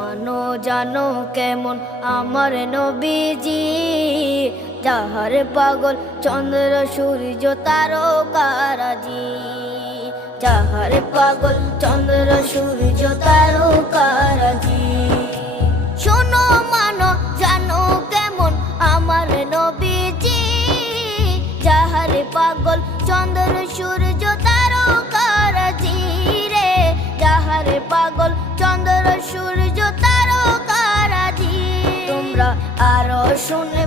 মানো জানো কেমন আমার নবীজি, যাহার পাগল চন্দ্র সূর্য তারকারাজি, যাহার পাগল চন্দ্র সূর্য তারকারাজি। শোনো মানো জানো কেমন আমার নবীজি, যাহার পাগল চন্দ্র সূর্য তারকারাজি রে, যাহার পাগল চন্দ্র সূর্য তারকারাজি। তোমরা আরো শুনে